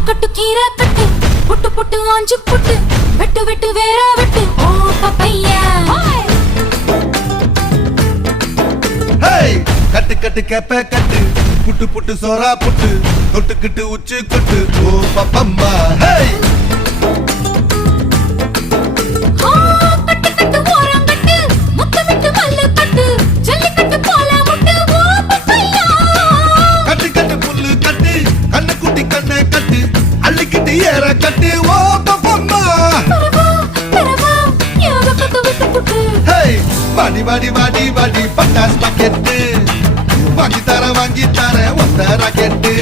கட்டு கீரை கட்டு புட்டு புட்டு ஆஞ்சு புட்டு வெட்டு வெட்டு வேற வெட்டு ஓ பப்பையா கட்டு கட்டு கேப்ப கட்டு புட்டு புட்டு சோரா புட்டு தொட்டுக்கிட்டு உச்சு கொட்டு ஓ பப்பம்மா கட்டு கட்டு ஓரம் கட்டு முத்து விட்டு மல்லு கட்டு ஜல்லிக்கட்டு போல முட்டு ஓ பப்பையா கட்டு கட்டு புல்லு கட்டு கண்ணு குட்டி கண்ணை கட்டு அள்ளிக்கிட்டு ஏற கட்டு ஓ பப்பம்மா பரவா யோக கட்டு விட்டு புட்டு வாடி வாடி வாடி வாடி பட்டாஸ் பாக்கெட்டு வாங்கி தர ஒத்த ராக்கெட்டு